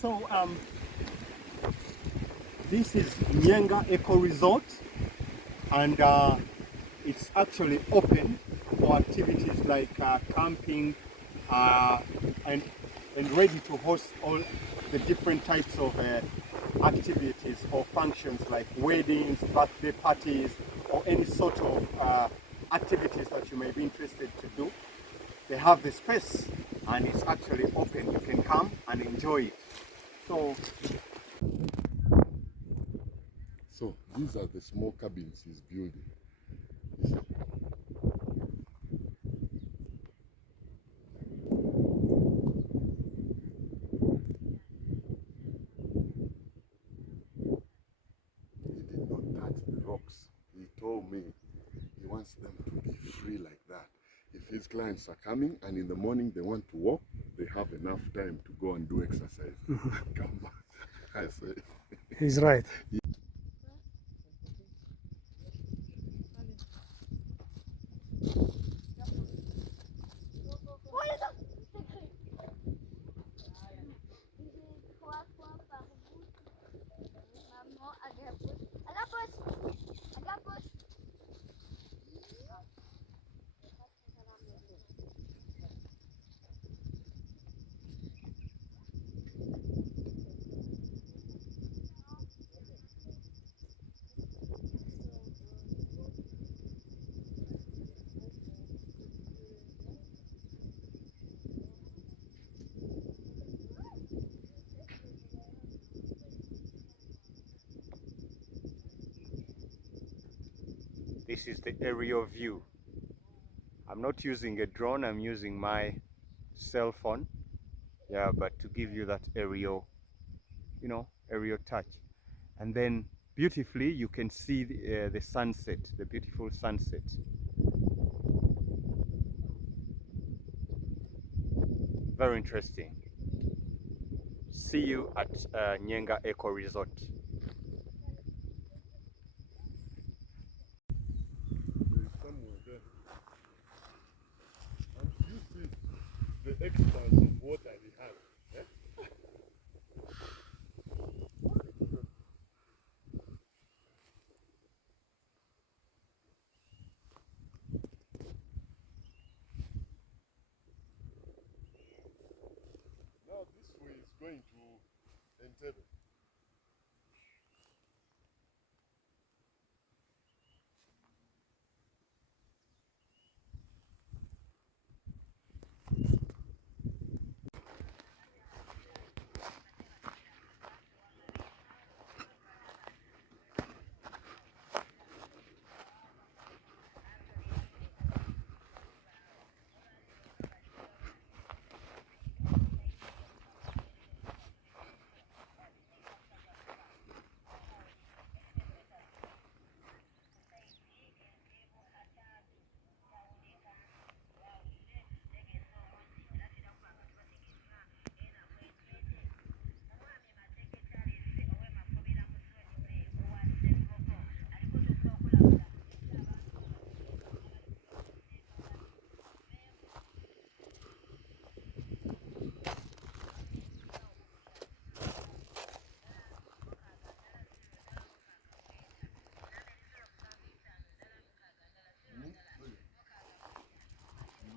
So this is Nyenga Eco Resort, and it's actually open for activities like camping and ready to host all the different types of activities or functions like weddings, birthday parties, or any sort of activities that you may be interested to do. They have the space and it's actually open. You can come and enjoy it. So these are the small cabins he's building. You see? He did not touch the rocks. He told me he wants them to be free like that. If his clients are coming and in the morning they want to walk, they have enough time to go and do exercise and come back. I say, He's right. This is the aerial view. I'm not using a drone, I'm using my cell phone. Yeah, but to give you that aerial, aerial touch. And then beautifully you can see the sunset, the beautiful sunset. Very interesting. See you at Nyenga Eco Resort. And you see the expanse of water he has. Eh? Now this way is going to Entebbe.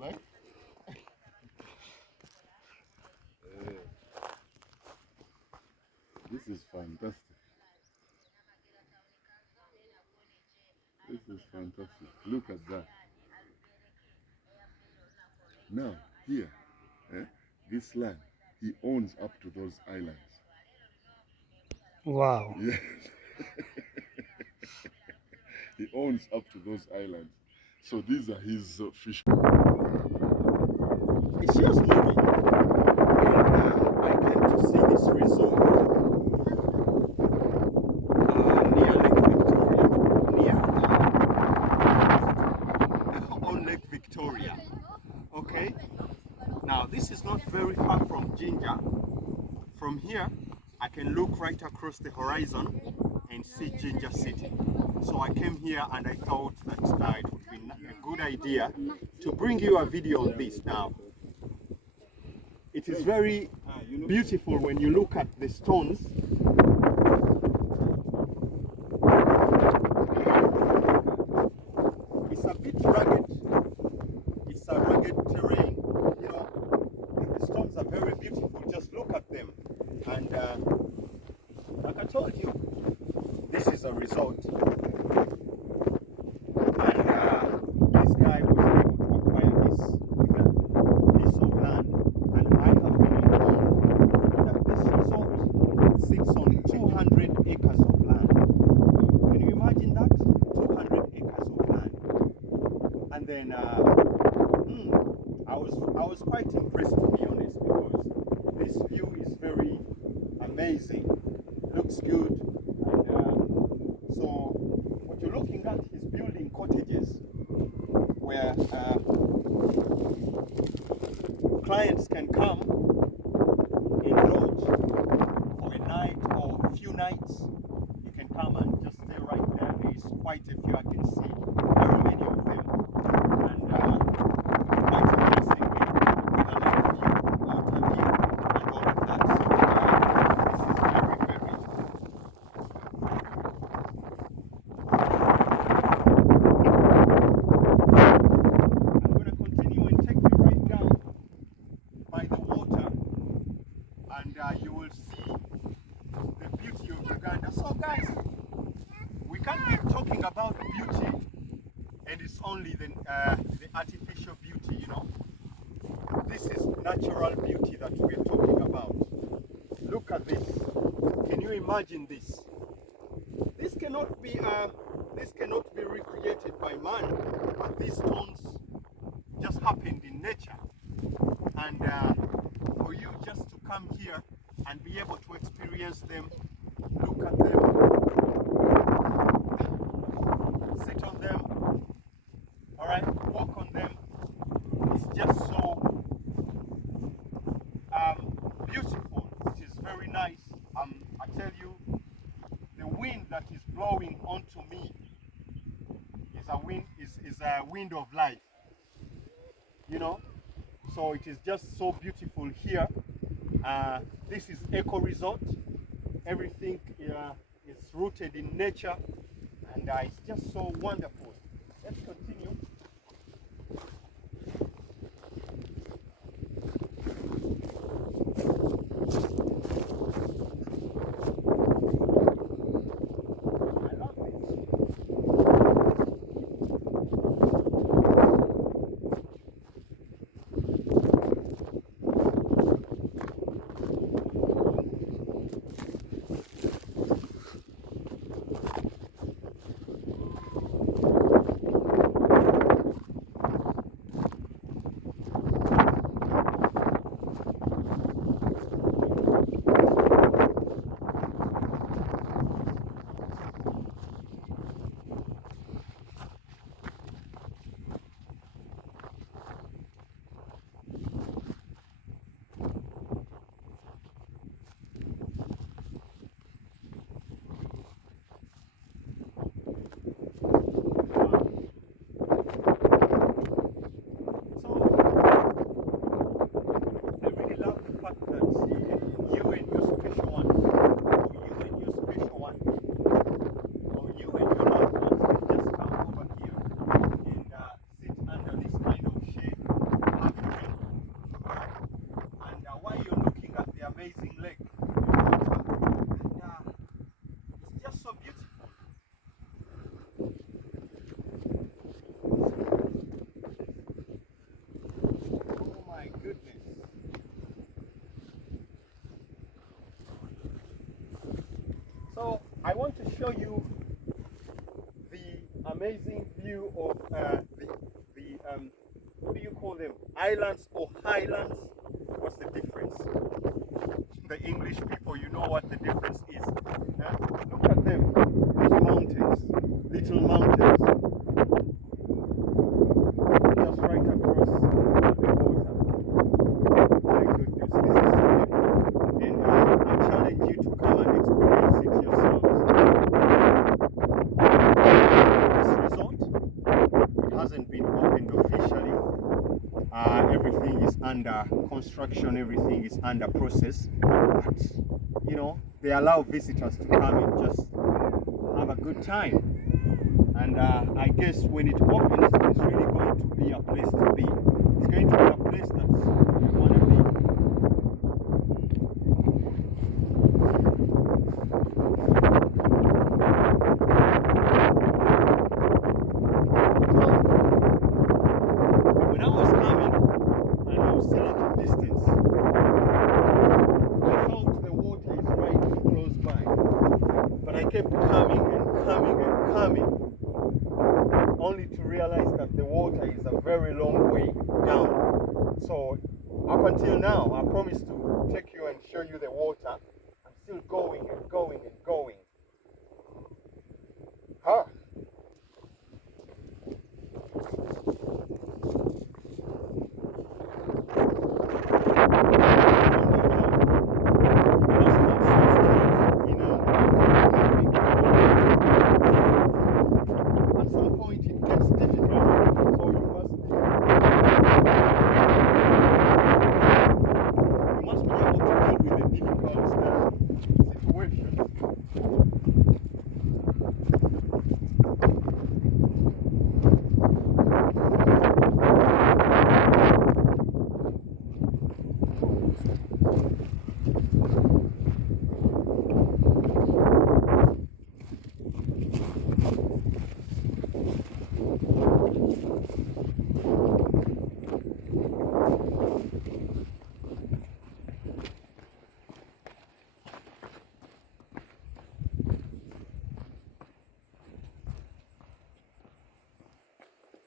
Like? This is fantastic. This is fantastic. Look at that. Now, here, this land, he owns up to those islands. Wow. Yes. He owns up to those islands. So these are his fish. It's just moving. And I came to see this resort near Lake Victoria. On Lake Victoria. Okay? Now, this is not very far from Ginger. From here, I can look right across the horizon and see Ginger City. So I came here and I thought that it would be a good idea to bring you a video on this now. It is very beautiful when you look at the stones. It's a bit rugged. It's a rugged terrain. You know, the stones are very beautiful. Just look at them. And like I told you, this is a resort. And this guy was able to acquire this piece of land. And I have been informed that this resort sits on 200 acres of land. Can you imagine that? 200 acres of land. And then I was quite impressed, to be honest, because this view is very amazing. Looks good. And so what you're looking at is building cottages where clients can come and lodge for a night or a few nights. You can come and just stay right there. There is quite a few, I can see very many of them. And quite interesting with a lake view, water view, and all of that. So this is very, very I'm going to continue and take you right down by the water, and you will see the beauty of Uganda. So guys, we can't keep talking about beauty and it's only the artificial beauty, you know. This is natural beauty that we're talking about. Look at this. Can you imagine this? This cannot be recreated by man, but these stones just happened in nature. And for you just to come here and be able to experience them, look at them, sit on them, all right, walk on them, it's just so beautiful. It is very nice. I tell you, the wind that is blowing onto me is a wind of life, you know. So it is just so beautiful here. This is eco resort. Everything is rooted in nature, and it's just so wonderful. Let's continue. I love this. So I want to show you the amazing view of what do you call them? Islands or highlands? What's the difference? The English people, you know what the difference is. Look at them, these mountains, little mountains, just right across the water. My goodness, this is so beautiful. And I challenge you to come and experience it yourselves. This resort, it hasn't been opened officially. Everything is under construction, everything is under process. But you know, they allow visitors to come and just have a good time. And I guess when it opens, it's really going to be a place to be. It's going to be a place that you want to be. So, when I was coming, and I was still at a distance, I felt the water is right close by. But I kept coming and coming and coming, only to realize that the water is a very long way down. So up until now, I promised to take you and show you the water. I'm still going and going and going. Huh.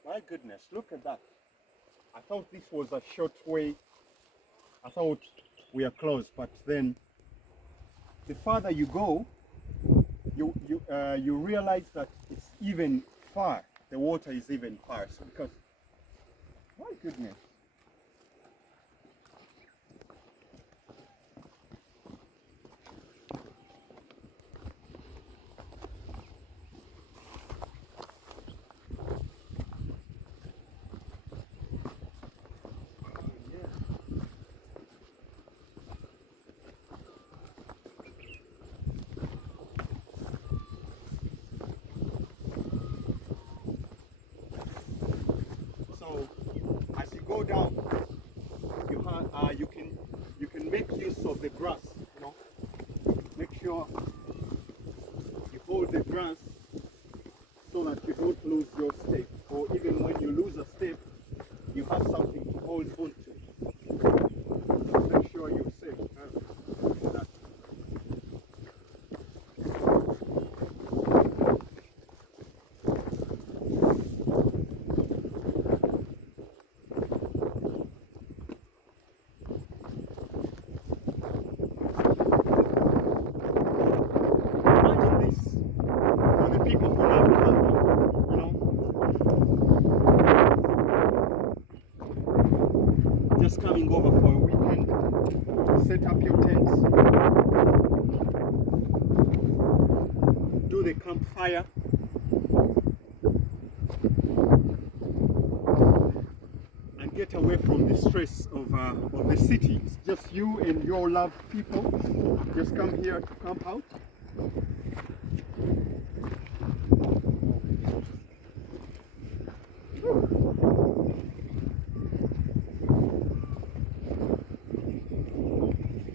My goodness, look at that. I thought this was a short way. I thought we are close, but then the farther you go, you realize that it's even far. The water is even far. So because, my goodness. So as you go down, you can make use of the grass. You know, make sure you hold the grass so that you don't lose your step, or even when you lose a step, you have something to hold on to. So make sure you're safe. That. Just coming over for a weekend, set up your tents, do the campfire, and get away from the stress of the city. It's just you and your loved people. Just come here to camp out.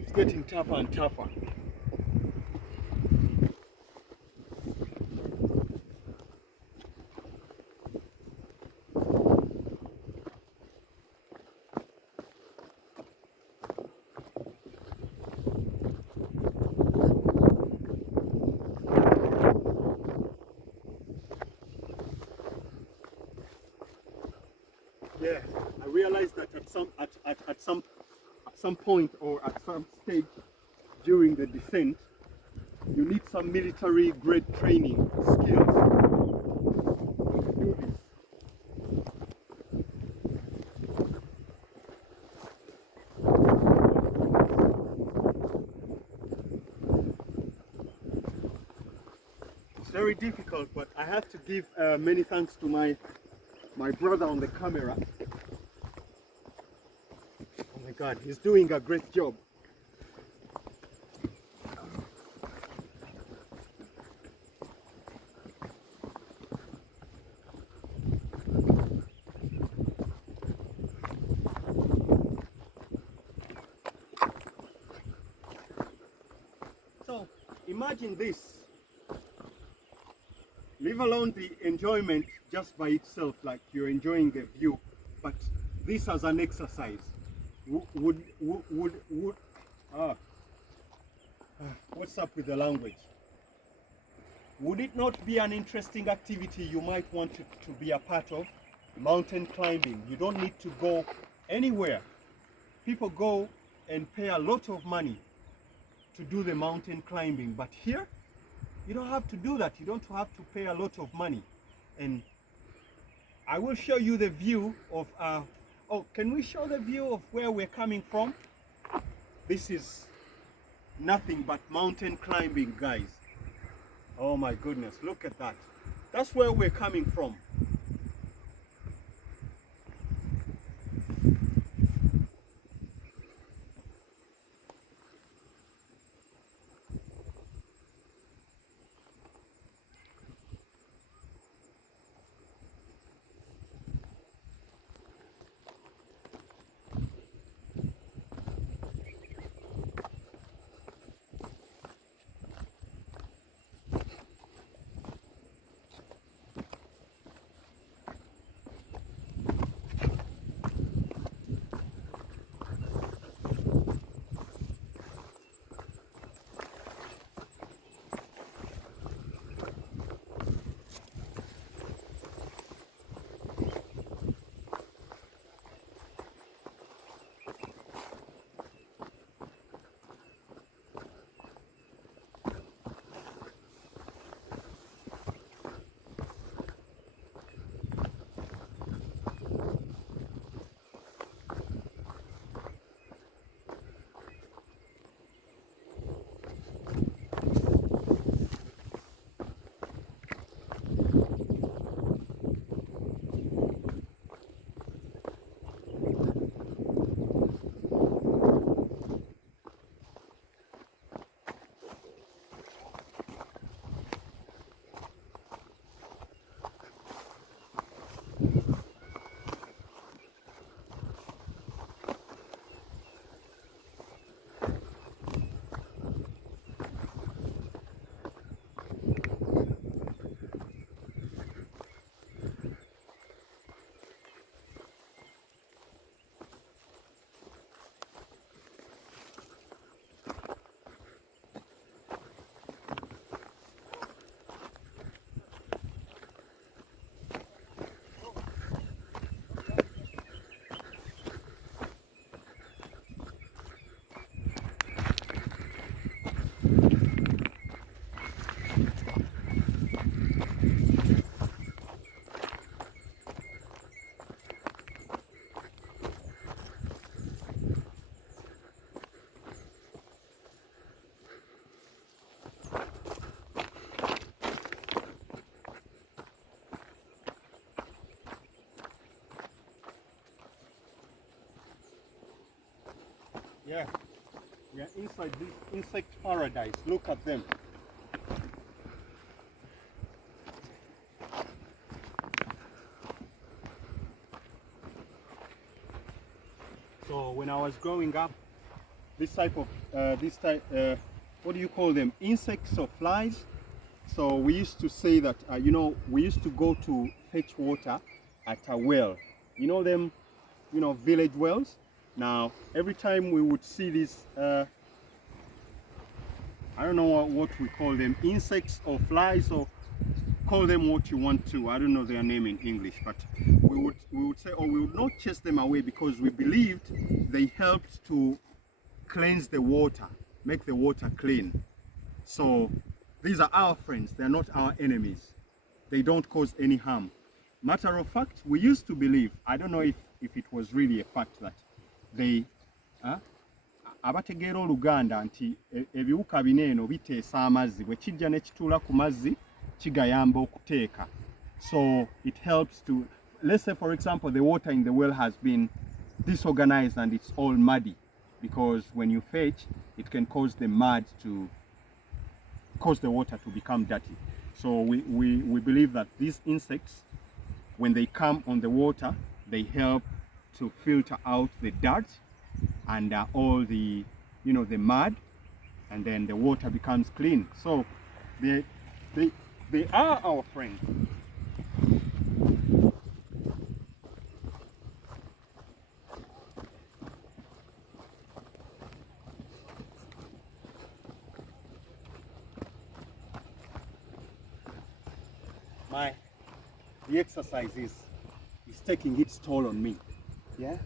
It's getting tougher and tougher. Yeah, I realized that at some point or at some stage during the descent, you need some military grade training skills to do this. It's very difficult, but I have to give many thanks to my brother on the camera. God, he's doing a great job. So imagine this. Leave alone the enjoyment just by itself, like you're enjoying the view, but this as an exercise. What's up with the language? Would it not be an interesting activity you might want to be a part of? Mountain climbing. You don't need to go anywhere. People go and pay a lot of money to do the mountain climbing, but here you don't have to do that. You don't have to pay a lot of money. And I will show you the view of oh, can we show the view of where we're coming from? This is nothing but mountain climbing, guys. Oh my goodness, look at that. That's where we're coming from. Yeah, we are inside this insect paradise. Look at them. So when I was growing up, this type of what do you call them? Insects or flies. So we used to say that you know, we used to go to fetch water at a well. You know them, you know, village wells. Now every time we would see these I don't know what we call them, insects or flies, or call them what you want to. I don't know their name in English, but we would say, or we would not chase them away because we believed they helped to cleanse the water, make the water clean. So these are our friends, they're not our enemies. They don't cause any harm. Matter of fact, we used to believe, I don't know if it was really a fact, that they abategeera Oluganda nti ebiwuka bineeno biteesa amazzi, bwe kijja ne kituula ku mazzi kigayamba okuteeka. So it helps to, let's say for example the water in the well has been disorganized and it's all muddy, because when you fetch, it can cause the mud to cause the water to become dirty. So we believe that these insects, when they come on the water, they help to filter out the dirt and all the, you know, the mud, and then the water becomes clean. So they are our friends. The exercise is taking its toll on me. Yeah.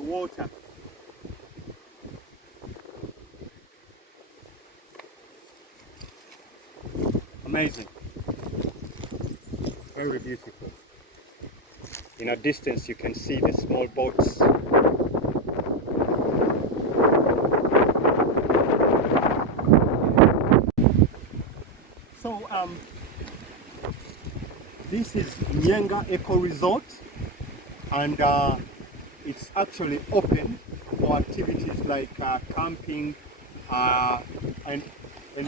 Water. Amazing. Very beautiful. In a distance you can see the small boats. So this is Nyenga Eco Resort, and it's actually open for activities like camping and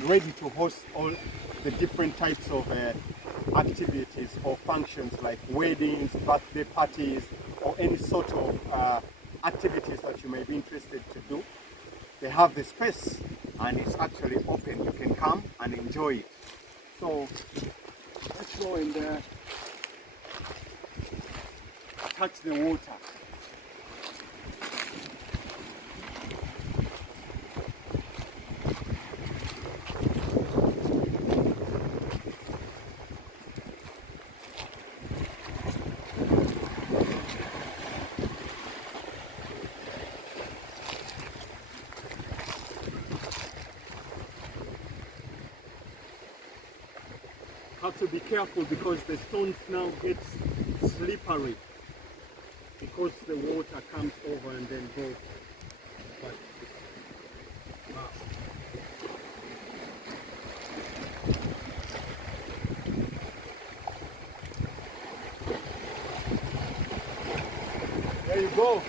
ready to host all the different types of activities or functions like weddings, birthday parties, or any sort of activities that you may be interested to do. They have the space and it's actually open. You can come and enjoy it. So let's go and touch the water. Have to be careful because the stones now get slippery because the water comes over and then goes. There you go.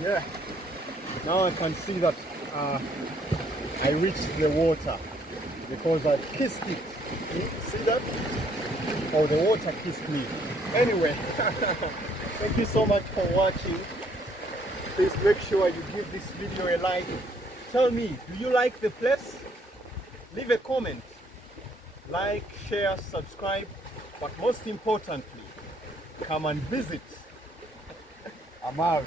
Yeah. Now I can see that I reached the water because I kissed it. See that? Oh, the water kissed me. Anyway, thank you so much for watching. please make sure you give this video a like. Tell me, do you like the place? Leave a comment. Like, share, subscribe, but most importantly, come and visit. I'm out.